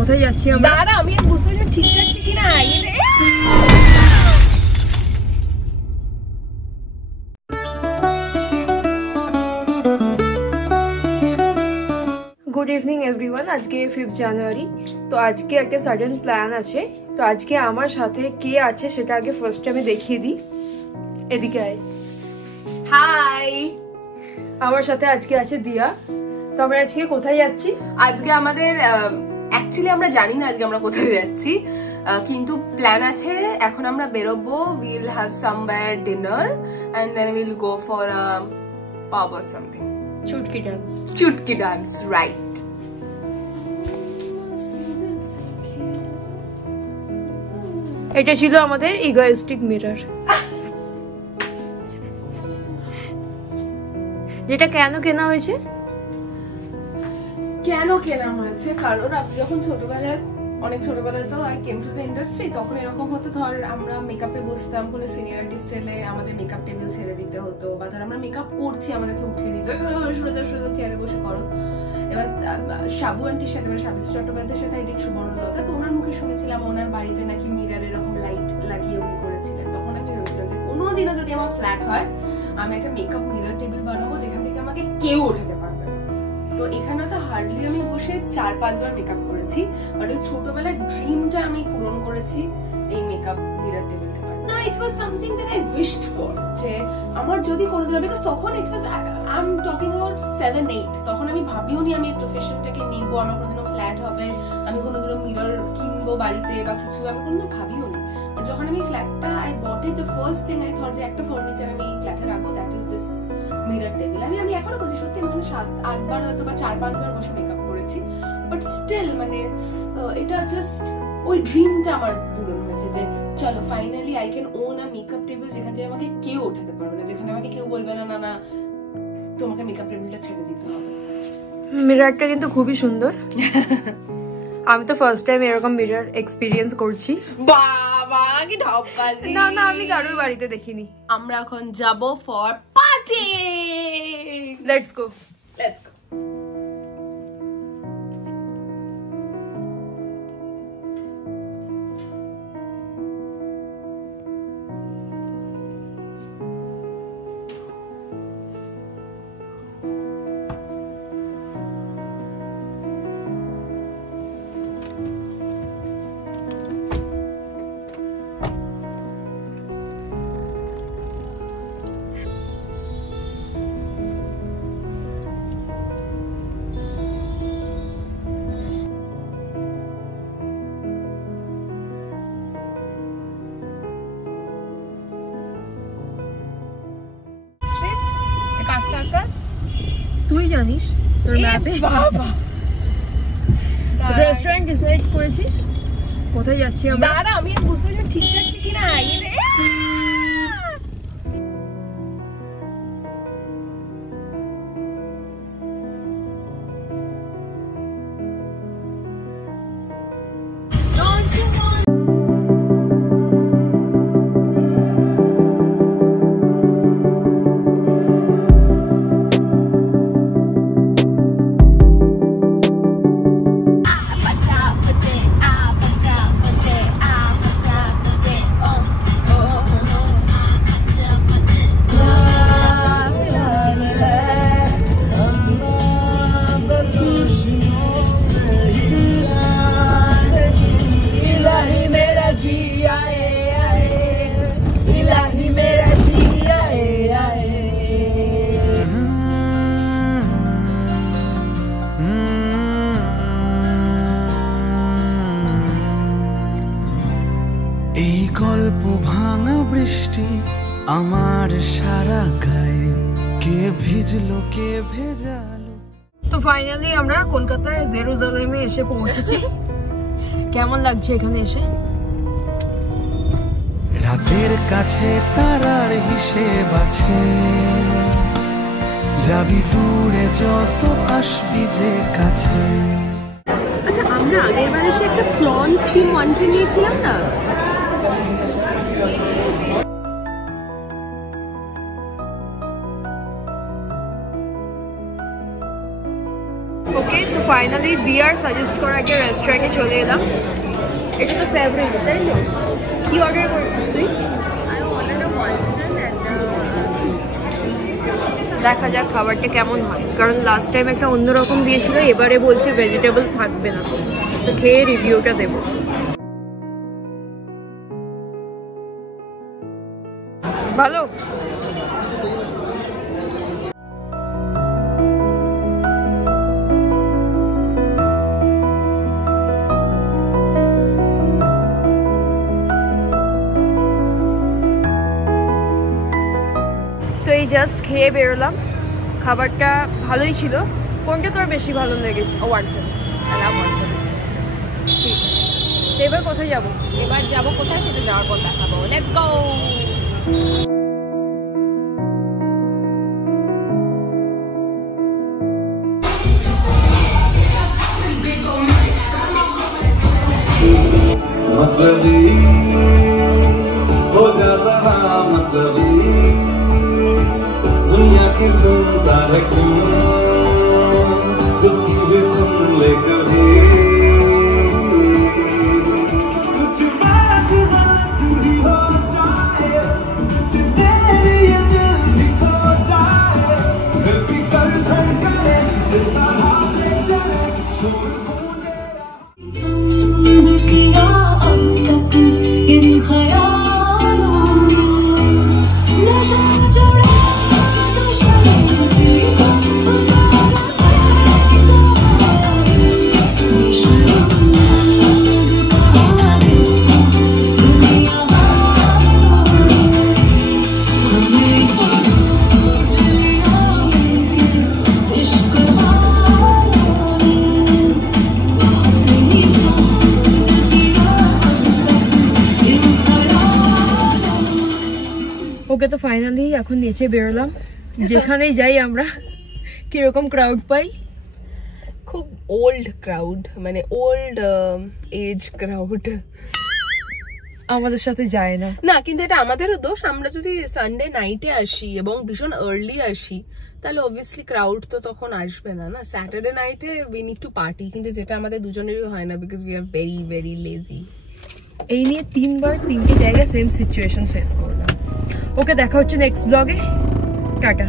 কোথায় যাচ্ছি আমরা? দাঁড়া, আমি বুঝতে পারছি ঠিক যাচ্ছি কিনা। Good evening everyone. আজকে 5 জানুয়ারি। তো আজকে একটা সাডেন প্ল্যান আছে। তো আজকে আমার সাথে কে আছে সেটা আগে ফার্স্ট আমি দেখিয়ে দিই। এদিকে আয়। হাই, আমার সাথে আজকে আছে দিয়া। তো আমরা আজকে কোথায় যাচ্ছি? আজকে আমাদের অ্যাকচুয়ালি আমরা জানি না আজকে আমরা কোথায় যাচ্ছি, কিন্তু প্ল্যান আছে। এখন আমরা বেরোবো, will have somewhere dinner and then will go for a pub or something. Chutki dance. Chutki dance, right. এটা ছিল আমাদের ইগোয়েস্টিক মিরর, যেটা কেন কেনা হয়েছে? কেন কেনা হয়েছে? কারণ আপনি যখন ছোটবেলায়, অনেক ছোটবেলায় তো I came to the industry, তখন এরকম হতো, ধর আমরা মেকআপে বসতাম, কোনো সিনিয়র আর্টিস্ট এলে আমাদের মেকআপ টেবিল ছেড়ে দিতে হতো, বা ধর আমরা মেকআপ করছি আমাদেরকে উঠিয়ে দিতে সোজা চেয়ারে বসে করো। এবার সাবু আন্টির সাথে, মানে সাবিত্রী চট্টোপাধ্যায়ের সাথে এডিট সুবর্ণলতা, তো ওনার মুখে শুনেছিলাম ওনার বাড়িতে নাকি মিরার এরকম লাইট লাগিয়ে উনি করেছিলেন। তখন আমি ভেবেছিলাম যে কোনোদিনও যদি আমার ফ্ল্যাট হয়, আমি একটা মেকআপ মিরার টেবিল বানাবো যেখান থেকে আমাকে কেউ ওঠাতে পারবে না। তো এখানে তো হার্ডলি আমি বসে 4-5 বার মেকআপ করেছি, বাট ওই ছোটবেলার ড্রিমটা আমি পূরণ করেছি এই মেকআপ মিরার টেবিলটা। না, it was something that I wished for, যে আমার যদি কোনোদিন, বিকজ তখন it was, I am talking about 7-8, তখন আমি ভাবিও নি আমি এই প্রফেশনটাকে নিবো, আমার কোনোদিনও ফ্ল্যাট হবে, আমি কোনোদিনও মিরর কিনবো বাড়িতে বা কিছু, আমি কোনোদিনও ভাবিও নি। বাট যখন আমি ফ্ল্যাটটা I bought it, the first thing I thought যে একটা ফার্নিচার আমি এই ফ্ল্যাটে রাখবো, that is this mirror table. আমি এখনো বলছি, সত্যি আমি 7-8 বার হয়তো বা 4-5 বার বসে মেকআপ করেছি, বাট স্টিল মানে এটা জাস্ট ওই ড্রিমটা আমার পূরণ হয়েছে যে চলো finally I can own a makeup table যেখানে আমাকে কেউ ওঠাতে পারবে না, যেখানে আমাকে কেউ বলবে না না তোমাকে মেকআপ টেবিলটা ছেড়ে দিতে হবে। মিররটা কিন্তু খুবই সুন্দর। আমি তো ফার্স্ট টাইম এরকম মিরর এক্সপেরিয়েন্স করছি। বাবা কি ঢপবাজি! না না, আমি কারোর বাড়িতে দেখিনি। আমরা এখন যাব ফর পার্টি। Let's go. তুই জানিস তোর ম্যাপে বাবা রেস্টুরেন্ট ডিসাইড করেছিস কোথায় যাচ্ছি আমরা? দাঁড়া, আমি বুঝতে পারছি ঠিক যাচ্ছি কিনা। এই গল্প ভাঙা বৃষ্টি আমার সারা গায়ে, কে ভিজলো কে ভেজালো। তো ফাইনালি আমরা কলকাতায় জেরুজালেমে এসে পৌঁছেছি। কেমন লাগছে এখানে এসে? রাতের কাছে তারার হিসেব আছে, যাবি দূরে যত আসবি যে কাছে। আচ্ছা, আমরা আগের বার এসে একটা প্রন স্টিম ওয়ান্টে নিয়েছিলাম না? ওকে, তো ফাইনালি দিয়ার সাজেস্ট করা একটা রেস্টুরেন্টে চলে এলাম। এটা তো ফেভারিট, তাই না? কি অর্ডার করেছিস তুই? দেখা যাক খাবারটা কেমন হয়, কারণ লাস্ট টাইম একটা অন্যরকম দিয়েছিল, এবারে বলছে ভেজিটেবল থাকবে না, তো খেয়ে রিভিউটা দেবো। ভালো। তো এই জাস্ট খেয়ে বেরোলাম, খাবারটা ভালোই ছিল। কোনটা তোর বেশি ভালো লেগেছে? ঠিক। তো এবার কোথায় যাবো? এবার যাবো কোথায়, সেটা যাওয়ার পর দেখাবো। Let's go. मतलबी हो जा जरा मतलबी, दुनिया की सुनता है क्यों, खुद की भी सुन ले कभी। कुछ बात ही हो जाए, कुछ तेरी ये दिल भी खो जाए, फिर भी कर धड़कने इस तरह से चले, छोड़ ওকে, তো ফাইনালি এখন নিচে বেরোলাম। যেখানেই যাই আমরা কিরকম ক্রাউড পাই, খুব ওল্ড ক্রাউড, মানে ওল্ড এজ ক্রাউড। আমাদের সাথে যায় না না, কিন্তু এটা আমাদেরও দোষ। আমরা যদি সানডে নাইটে আসি এবং ভীষণ আর্লি আসি, তাহলে অবভিয়াসলি ক্রাউড তো তখন আসবে না। না, স্যাটারডে নাইটে উই নিড টু পার্টি, কিন্তু যেটা আমাদের দুজনেরই হয় না, because we are very very lazy. এই নিয়ে 3বার 3টে জায়গায় সেম সিচুয়েশন ফেস করলাম। ওকে, দেখা হচ্ছে নেক্সট ব্লগে। টাটা।